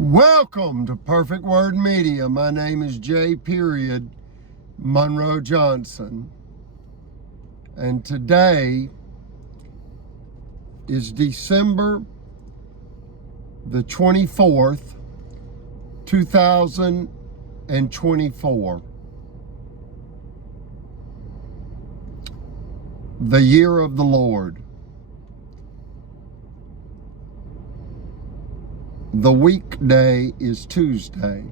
Welcome to Perfect Word Media. My name is J. Monroe Johnson. And today is December the 24th, 2024. The year of the Lord. The weekday is Tuesday.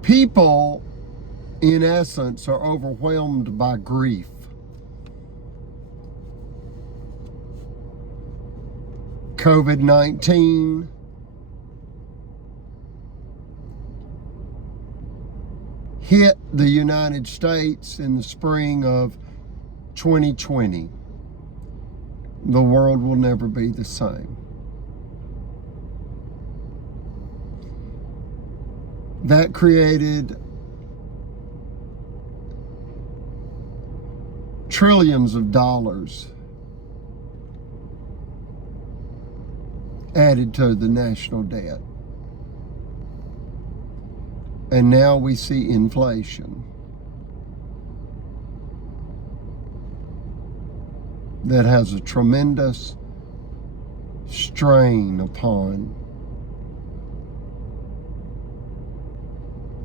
People, in essence, are overwhelmed by grief. COVID-19, hit the United States in the spring of 2020. The world will never be the same. That created trillions of dollars added to the national debt. And now we see inflation that has a tremendous strain upon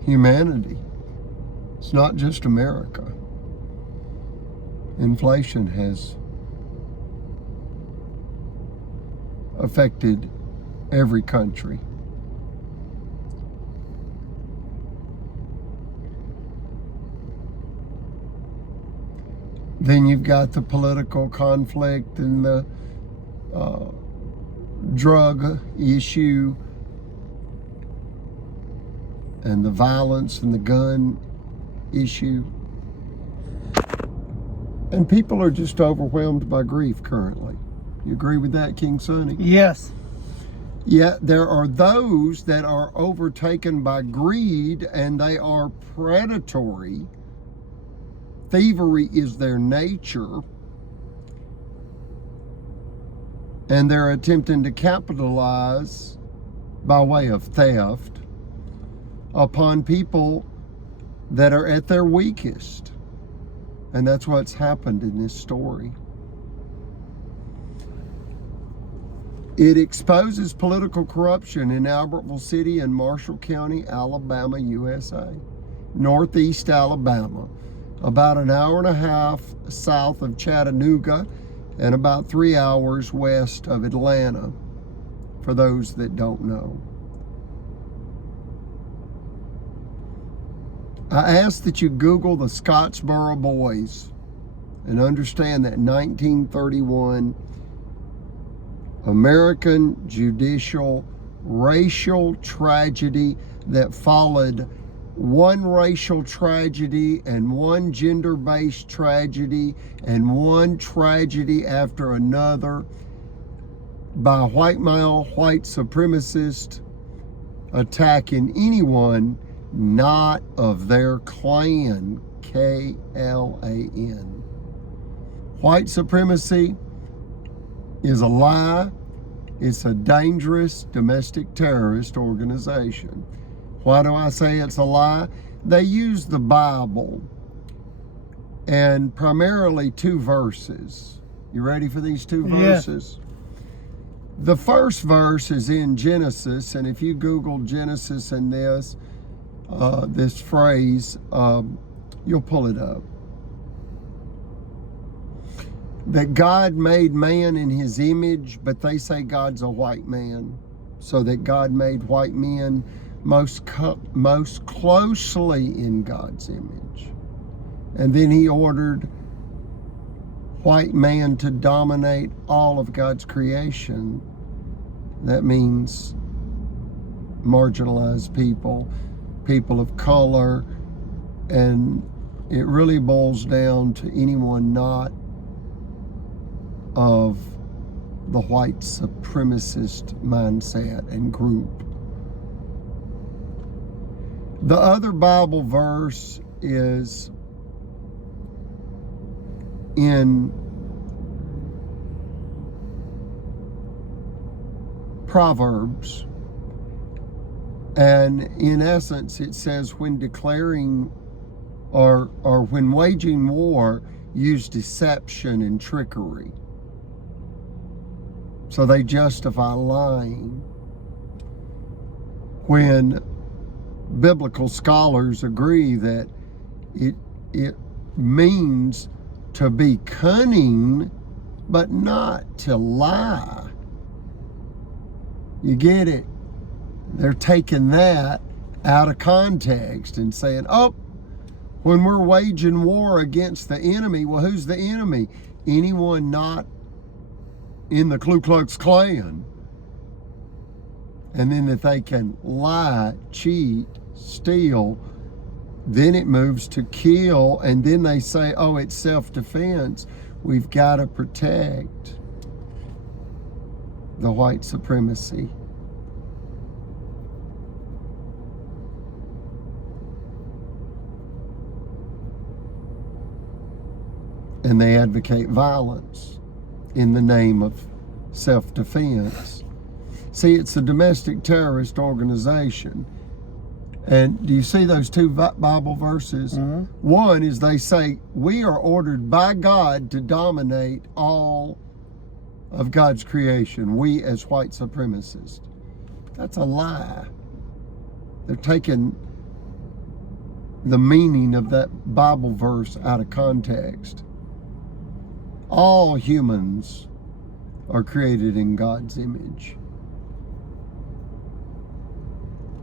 humanity. It's not just America. Inflation has affected every country. Then you've got the political conflict and the drug issue and the violence and the gun issue. And people are just overwhelmed by grief currently. You agree with that, King Sonny? Yes. Yet there are those that are overtaken by greed and they are predatory. Thievery is their nature, and they're attempting to capitalize by way of theft upon people that are at their weakest. And that's what's happened in this story. It exposes political corruption in Albertville-City and Marshall County, Alabama, USA, Northeast Alabama, about an hour and a half south of Chattanooga and about 3 hours west of Atlanta, for those that don't know. I ask that you Google the Scottsboro Boys and understand that 1931 American judicial racial tragedy that followed one racial tragedy and one gender-based tragedy and one tragedy after another by white male, white supremacist attacking anyone not of their clan, K-L-A-N. White supremacy is a lie. It's a dangerous domestic terrorist organization. Why do I say it's a lie? They use the Bible and primarily two verses. You ready for these two verses? Yeah. The first verse is in Genesis, and if you Google Genesis and this phrase, you'll pull it up. That God made man in his image, but they say God's a white man. So that God made white men most closely in God's image. And then he ordered white man to dominate all of God's creation. That means marginalized people, people of color, and it really boils down to anyone not of the white supremacist mindset and group. The other Bible verse is in Proverbs. And in essence, it says when declaring or when waging war, use deception and trickery. So they justify lying. When biblical scholars agree that it means to be cunning, but not to lie. You get it? They're taking that out of context and saying, oh, when we're waging war against the enemy, well, who's the enemy? Anyone not in the Ku Klux Klan. And then that they can lie, cheat, steal, then it moves to kill, and then they say, oh, it's self-defense. We've got to protect the white supremacy. And they advocate violence in the name of self-defense. See, it's a domestic terrorist organization. And do you see those two Bible verses? Mm-hmm. One is they say, we are ordered by God to dominate all of God's creation, we as white supremacists. That's a lie. They're taking the meaning of that Bible verse out of context. All humans are created in God's image.